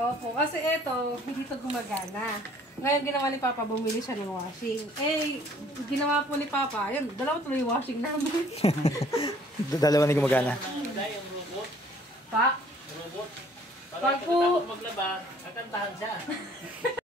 Opo, kasi eto, hindi to gumagana. Ngayon ginawa ni Papa, bumili siya ng washing. Eh, ginawa po ni Papa, ayun, dalawa tuloy yung washing namin. Dalawa na gumagana. Pa? Robot. Pag po... maglaba, kakantahan siya.